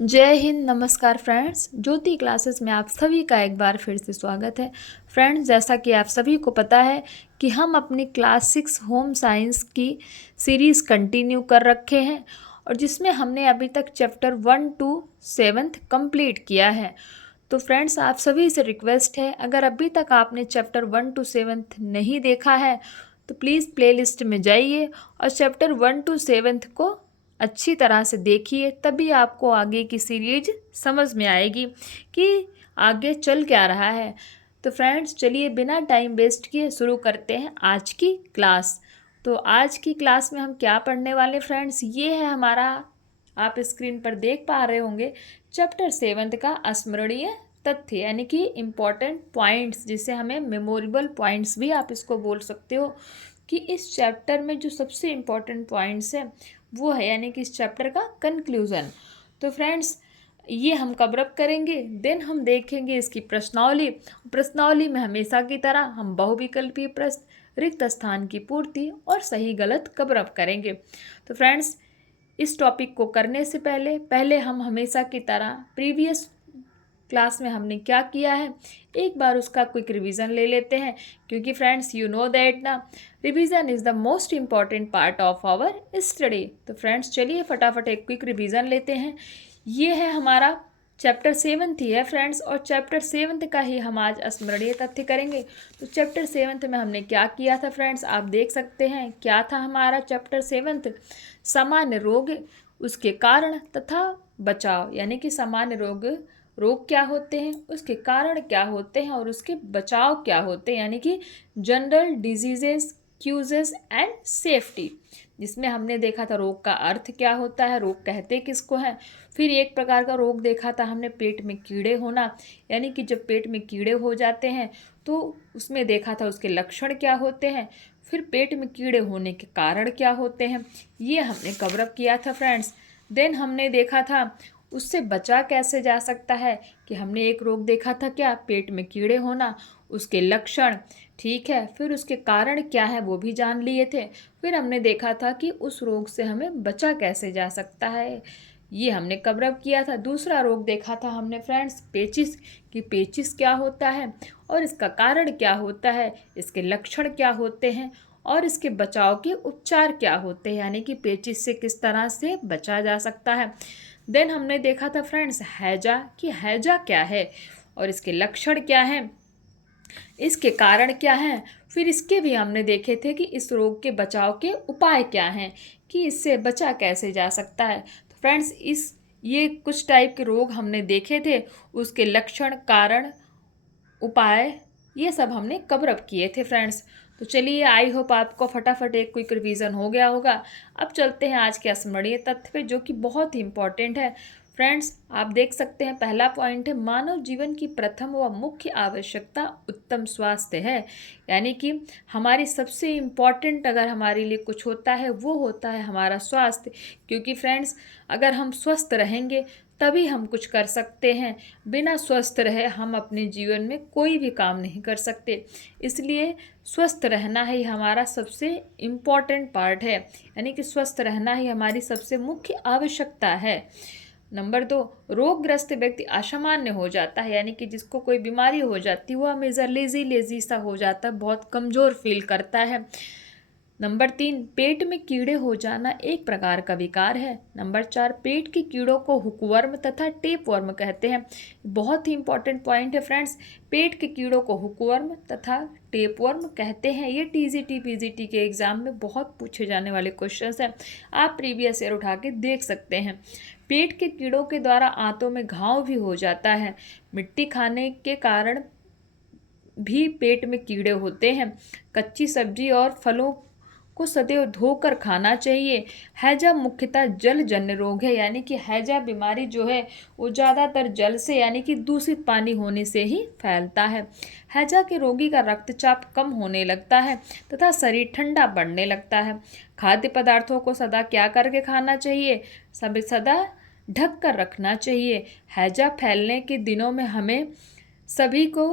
जय हिंद। नमस्कार फ्रेंड्स, ज्योति क्लासेस में आप सभी का एक बार फिर से स्वागत है। फ्रेंड्स, जैसा कि आप सभी को पता है कि हम अपनी क्लास 6 होम साइंस की सीरीज़ कंटिन्यू कर रखे हैं और जिसमें हमने अभी तक चैप्टर 1 to 7 कंप्लीट किया है। तो फ्रेंड्स, आप सभी से रिक्वेस्ट है, अगर अभी तक आपने चैप्टर 1 to 7 नहीं देखा है तो प्लीज़ प्लेलिस्ट में जाइए और चैप्टर 1 to 7 को अच्छी तरह से देखिए, तभी आपको आगे की सीरीज समझ में आएगी कि आगे चल क्या रहा है। तो फ्रेंड्स, चलिए बिना टाइम वेस्ट किए शुरू करते हैं आज की क्लास। तो आज की क्लास में हम क्या पढ़ने वाले फ्रेंड्स, ये है हमारा, आप स्क्रीन पर देख पा रहे होंगे, चैप्टर 7 का स्मरणीय तथ्य, यानी कि इम्पॉर्टेंट पॉइंट्स, जिसे हमें मेमोरेबल पॉइंट्स भी आप इसको बोल सकते हो, कि इस चैप्टर में जो सबसे इम्पॉर्टेंट पॉइंट्स हैं वो है, यानी कि इस चैप्टर का कंक्लूजन। तो फ्रेंड्स, ये हम कवर करेंगे। देन हम देखेंगे इसकी प्रश्नावली। प्रश्नावली में हमेशा की तरह हम बहुविकल्पीय प्रश्न, रिक्त स्थान की पूर्ति और सही गलत कवर करेंगे। तो फ्रेंड्स, इस टॉपिक को करने से पहले पहले हम हमेशा की तरह प्रीवियस क्लास में हमने क्या किया है एक बार उसका क्विक रिवीजन ले लेते हैं, क्योंकि फ्रेंड्स यू नो दैट ना, revision is the most important part of our study. तो फ्रेंड्स, चलिए फटाफट एक क्विक रिवीजन लेते हैं। ये है हमारा चैप्टर 7 ही है फ्रेंड्स, और चैप्टर 7 का ही हम आज स्मरणीय तथ्य करेंगे। तो चैप्टर 7 में हमने क्या किया था फ्रेंड्स, आप देख सकते हैं क्या था हमारा चैप्टर 7। सामान्य रोग, उसके कारण तथा बचाव, यानी कि सामान्य रोग क्या होते हैं, उसके कारण क्या होते हैं और उसके बचाव क्या होते हैं, यानी कि जनरल डिजीजेस, क्यूजेस एंड सेफ्टी। जिसमें हमने देखा था रोग का अर्थ क्या होता है, रोग कहते किसको हैं। फिर एक प्रकार का रोग देखा था हमने, पेट में कीड़े होना, यानी कि जब पेट में कीड़े हो जाते हैं तो उसमें देखा था उसके लक्षण क्या होते हैं। फिर पेट में कीड़े होने के कारण क्या होते हैं, ये हमने कवर अप किया था फ्रेंड्स। देन हमने देखा था उससे बचा कैसे जा सकता है, कि हमने एक रोग देखा था क्या, पेट में कीड़े होना, उसके लक्षण, ठीक है, फिर उसके कारण क्या है वो भी जान लिए थे। फिर हमने देखा था कि उस रोग से हमें बचा कैसे जा सकता है, ये हमने कवर अप किया था। दूसरा रोग देखा था हमने फ्रेंड्स, पेचिस, कि पेचिस क्या होता है और इसका कारण क्या होता है, इसके लक्षण क्या होते हैं और इसके बचाव के उपचार क्या होते हैं, यानी कि पेचिस से किस तरह से बचा जा सकता है। देन हमने देखा था फ्रेंड्स हैजा, कि हैजा क्या है और इसके लक्षण क्या हैं, इसके कारण क्या हैं। फिर इसके भी हमने देखे थे कि इस रोग के बचाव के उपाय क्या हैं, कि इससे बचा कैसे जा सकता है। तो फ्रेंड्स, ये कुछ टाइप के रोग हमने देखे थे, उसके लक्षण, कारण, उपाय, ये सब हमने कवर अप किए थे फ्रेंड्स। तो चलिए, आई होप आपको फटाफट एक क्विक रिवीजन हो गया होगा। अब चलते हैं आज के स्मरणीय तथ्य पे, जो कि बहुत ही इंपॉर्टेंट है फ्रेंड्स। आप देख सकते हैं पहला पॉइंट है, मानव जीवन की प्रथम व मुख्य आवश्यकता उत्तम स्वास्थ्य है। यानी कि हमारी सबसे इम्पॉर्टेंट अगर हमारे लिए कुछ होता है वो होता है हमारा स्वास्थ्य, क्योंकि फ्रेंड्स अगर हम स्वस्थ रहेंगे तभी हम कुछ कर सकते हैं। बिना स्वस्थ रहे हम अपने जीवन में कोई भी काम नहीं कर सकते। इसलिए स्वस्थ रहना ही हमारा सबसे इम्पॉर्टेंट पार्ट है, यानी कि स्वस्थ रहना ही हमारी सबसे मुख्य आवश्यकता है। नंबर 2, रोगग्रस्त व्यक्ति असामान्य हो जाता है, यानी कि जिसको कोई बीमारी हो जाती है वो हमेशा लेजी लेजी सा हो जाता है, बहुत कमज़ोर फील करता है। नंबर 3, पेट में कीड़े हो जाना एक प्रकार का विकार है। नंबर 4, पेट के कीड़ों को हुकवर्म तथा टेपवर्म कहते हैं। बहुत ही इंपॉर्टेंट पॉइंट है फ्रेंड्स, पेट के कीड़ों को हुकवर्म तथा टेपवर्म कहते हैं। ये टीजीटी पीजीटी के एग्जाम में बहुत पूछे जाने वाले क्वेश्चंस हैं, आप प्रीवियस ईयर उठा के देख सकते हैं। पेट के कीड़ों के द्वारा आंतों में घाव भी हो जाता है। मिट्टी खाने के कारण भी पेट में कीड़े होते हैं। कच्ची सब्जी और फलों को सदैव धोकर खाना चाहिए। हैजा मुख्यतः जलजन्य रोग है, यानी कि हैजा बीमारी जो है वो ज़्यादातर जल से, यानी कि दूषित पानी होने से ही फैलता है। हैजा के रोगी का रक्तचाप कम होने लगता है तथा शरीर ठंडा पड़ने लगता है। खाद्य पदार्थों को सदा क्या करके खाना चाहिए, सब सदा ढक कर रखना चाहिए। हैजा फैलने के दिनों में हमें सभी को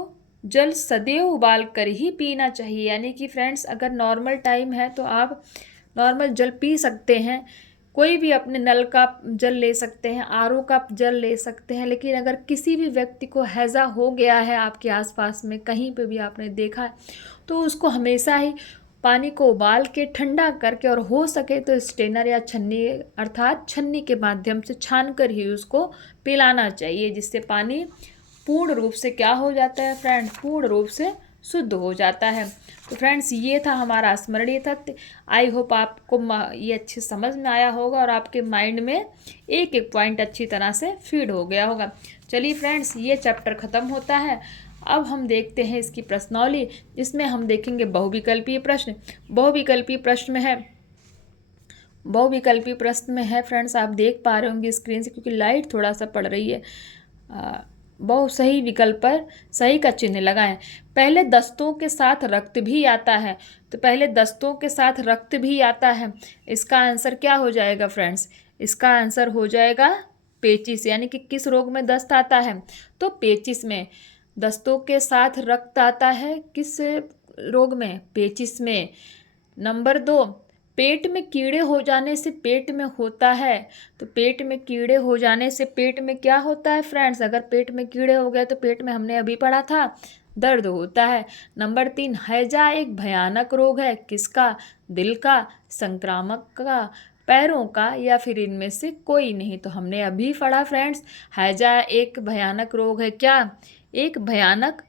जल सदैव उबाल कर ही पीना चाहिए, यानी कि फ्रेंड्स अगर नॉर्मल टाइम है तो आप नॉर्मल जल पी सकते हैं, कोई भी अपने नल का जल ले सकते हैं, आरओ का जल ले सकते हैं, लेकिन अगर किसी भी व्यक्ति को हैज़ा हो गया है आपके आसपास में कहीं पे भी आपने देखा है, तो उसको हमेशा ही पानी को उबाल के ठंडा करके और हो सके तो स्ट्रेनर या छन्नी अर्थात छन्नी के माध्यम से छान कर ही उसको पिलाना चाहिए, जिससे पानी पूर्ण रूप से क्या हो जाता है फ्रेंड्स, पूर्ण रूप से शुद्ध हो जाता है। तो फ्रेंड्स ये था हमारा स्मरणीय तथ्य। आई होप आपको ये अच्छे समझ में आया होगा और आपके माइंड में एक एक पॉइंट अच्छी तरह से फीड हो गया होगा। चलिए फ्रेंड्स ये चैप्टर ख़त्म होता है। अब हम देखते हैं इसकी प्रश्नावली, जिसमें हम देखेंगे बहुविकल्पीय प्रश्न। बहुविकल्पीय प्रश्न में है फ्रेंड्स, आप देख पा रहे होंगे स्क्रीन से, क्योंकि लाइट थोड़ा सा पड़ रही है। बहु सही विकल्प पर सही का चिन्ह लगाएं। पहले दस्तों के साथ रक्त भी आता है, तो पहले दस्तों के साथ रक्त भी आता है, इसका आंसर क्या हो जाएगा फ्रेंड्स? इसका आंसर हो जाएगा पेचिस। यानी कि किस रोग में दस्त आता है? तो पेचिस में। दस्तों के साथ रक्त आता है किस रोग में? पेचिस में। नंबर 2, पेट में कीड़े हो जाने से पेट में होता है, तो पेट में कीड़े हो जाने से पेट में क्या होता है फ्रेंड्स? अगर पेट में कीड़े हो गए तो पेट में हमने अभी पढ़ा था दर्द होता है। नंबर 3, हैजा एक भयानक रोग है, किसका? दिल का, संक्रामक का, पैरों का, या फिर इनमें से कोई नहीं? तो हमने अभी पढ़ा फ्रेंड्स, हैजा एक भयानक रोग है, क्या? एक भयानक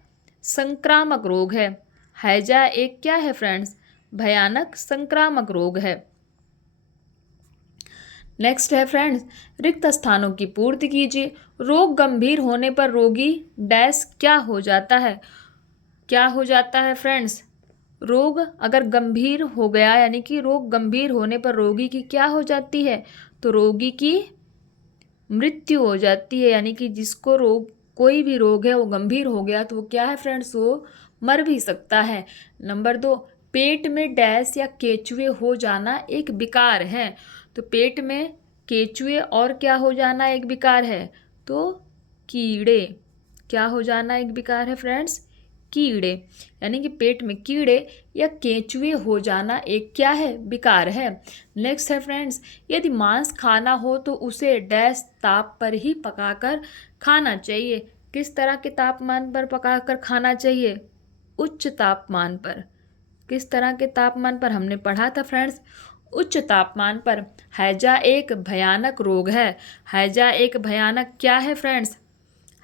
संक्रामक रोग है। हैजा एक क्या है फ्रेंड्स? भयानक संक्रामक रोग है। नेक्स्ट है फ्रेंड्स, रिक्त स्थानों की पूर्ति कीजिए। रोग गंभीर होने पर रोगी डैश क्या हो जाता है? क्या हो जाता है फ्रेंड्स? रोग अगर गंभीर हो गया, यानी कि रोग गंभीर होने पर रोगी की क्या हो जाती है? तो रोगी की मृत्यु हो जाती है। यानी कि जिसको रोग, कोई भी रोग है वो गंभीर हो गया तो वो क्या है फ्रेंड्स? वो मर भी सकता है। नंबर 2, पेट में डैश या केचुए हो जाना एक विकार है, तो पेट में केचुए और क्या हो जाना एक विकार है? तो कीड़े। क्या हो जाना एक विकार है फ्रेंड्स? कीड़े। यानी कि पेट में कीड़े या केंचुए हो जाना एक क्या है? विकार है। नेक्स्ट है फ्रेंड्स, यदि मांस खाना हो तो उसे डैश ताप पर ही पकाकर खाना चाहिए। किस तरह के तापमान पर पकाकर खाना चाहिए? उच्च तापमान पर। किस तरह के तापमान पर? हमने पढ़ा था फ्रेंड्स, उच्च तापमान पर। हैजा एक भयानक रोग है। हैजा एक भयानक क्या है फ्रेंड्स?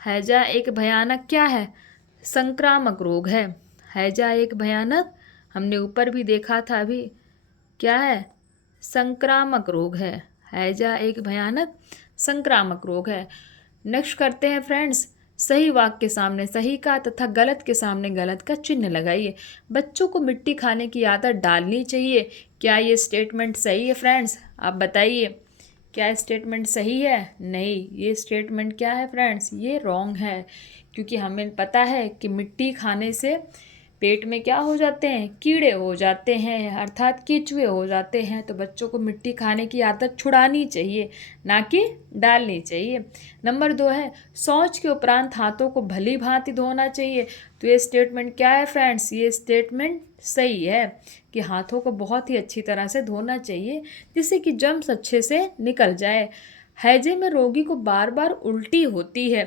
हैजा एक भयानक क्या है? संक्रामक रोग है। हैजा एक भयानक, हमने ऊपर भी देखा था अभी, क्या है? संक्रामक रोग है। हैजा एक भयानक संक्रामक रोग है। नेक्स्ट करते हैं फ्रेंड्स, सही वाक्य के सामने सही का तथा गलत के सामने गलत का चिन्ह लगाइए। बच्चों को मिट्टी खाने की आदत डालनी चाहिए। क्या ये स्टेटमेंट सही है फ्रेंड्स? आप बताइए, क्या स्टेटमेंट सही है? नहीं, ये स्टेटमेंट क्या है फ्रेंड्स? ये रॉन्ग है, क्योंकि हमें पता है कि मिट्टी खाने से पेट में क्या हो जाते हैं? कीड़े हो जाते हैं, अर्थात केचुए हो जाते हैं। तो बच्चों को मिट्टी खाने की आदत छुड़ानी चाहिए, ना कि डालनी चाहिए। नंबर 2 है, शौच के उपरांत हाथों को भली भांति धोना चाहिए। तो ये स्टेटमेंट क्या है फ्रेंड्स? ये स्टेटमेंट सही है कि हाथों को बहुत ही अच्छी तरह से धोना चाहिए, जिससे कि जर्म्स अच्छे से निकल जाए। हैजे में रोगी को बार बार उल्टी होती है,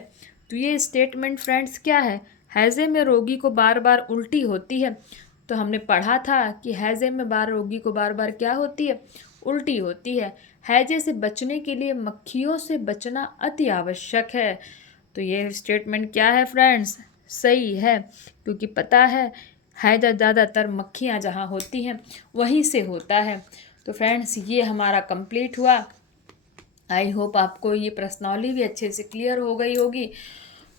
तो ये स्टेटमेंट फ्रेंड्स क्या है? हैजे में रोगी को बार बार उल्टी होती है। तो हमने पढ़ा था कि हैजे में रोगी को बार बार क्या होती है? उल्टी होती है। हैजे से बचने के लिए मक्खियों से बचना अति आवश्यक है। तो ये स्टेटमेंट क्या है फ्रेंड्स? सही है, क्योंकि पता है हैजा ज़्यादातर मक्खियाँ जहाँ होती हैं वहीं से होता है। तो फ्रेंड्स ये हमारा कंप्लीट हुआ। आई होप आपको ये प्रश्नावली भी अच्छे से क्लियर हो गई होगी।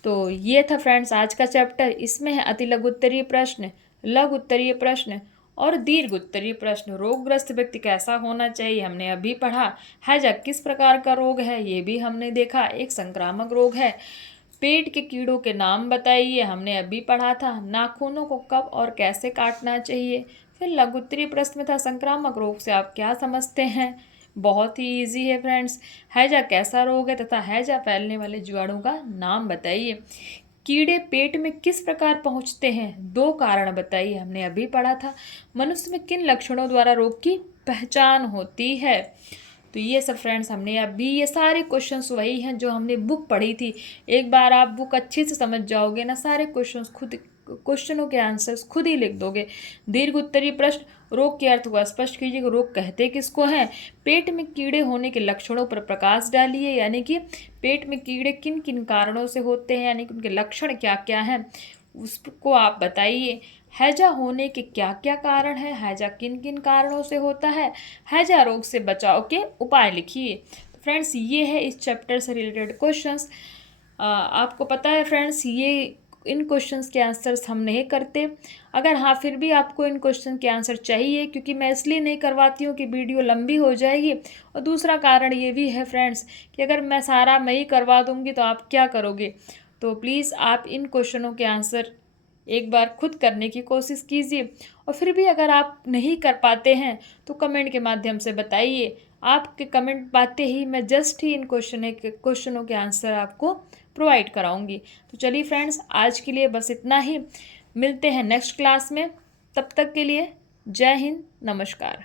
तो ये था फ्रेंड्स आज का चैप्टर। इसमें है अति लघु उत्तरीय प्रश्न, लघु उत्तरीय प्रश्न और दीर्घ उत्तरीय प्रश्न। रोगग्रस्त व्यक्ति कैसा होना चाहिए हमने अभी पढ़ा। हैजा किस प्रकार का रोग है ये भी हमने देखा, एक संक्रामक रोग है। पेट के कीड़ों के नाम बताइए, हमने अभी पढ़ा था। नाखूनों को कब और कैसे काटना चाहिए। फिर लघु उत्तरीय प्रश्न में था संक्रामक रोग से आप क्या समझते हैं। बहुत ही इजी है फ्रेंड्स। हैजा कैसा रोग है तथा हैजा फैलने वाले जीवाणु का नाम बताइए। कीड़े पेट में किस प्रकार पहुंचते हैं, 2 कारण बताइए, हमने अभी पढ़ा था। मनुष्य में किन लक्षणों द्वारा रोग की पहचान होती है। तो ये सब फ्रेंड्स हमने अभी ये सारे क्वेश्चंस वही हैं जो हमने बुक पढ़ी थी। एक बार आप बुक अच्छे से समझ जाओगे ना, सारे क्वेश्चनों के आंसर्स खुद ही लिख दोगे। दीर्घ उत्तरीय प्रश्न, रोग के अर्थ को स्पष्ट कीजिए, रोग कहते किसको हैं। पेट में कीड़े होने के लक्षणों पर प्रकाश डालिए, यानी कि पेट में कीड़े किन किन कारणों से होते हैं, यानी कि उनके लक्षण क्या क्या हैं उसको आप बताइए। हैजा होने के क्या क्या कारण है, हैजा किन किन कारणों से होता है, हैजा रोग से बचाव के उपाय लिखिए। तो फ्रेंड्स ये है इस चैप्टर से रिलेटेड क्वेश्चंस। आपको पता है फ्रेंड्स ये इन क्वेश्चंस के आंसर्स हम नहीं करते। अगर हाँ फिर भी आपको इन क्वेश्चन के आंसर चाहिए, क्योंकि मैं इसलिए नहीं करवाती हूँ कि वीडियो लंबी हो जाएगी, और दूसरा कारण ये भी है फ्रेंड्स कि अगर मैं सारा मैं ही करवा दूँगी तो आप क्या करोगे। तो प्लीज़ आप इन क्वेश्चनों के आंसर एक बार खुद करने की कोशिश कीजिए, और फिर भी अगर आप नहीं कर पाते हैं तो कमेंट के माध्यम से बताइए। आपके कमेंट पाते ही मैं जस्ट ही इन क्वेश्चनों के आंसर आपको प्रोवाइड कराऊंगी। तो चलिए फ्रेंड्स आज के लिए बस इतना ही, मिलते हैं नेक्स्ट क्लास में। तब तक के लिए जय हिंद, नमस्कार।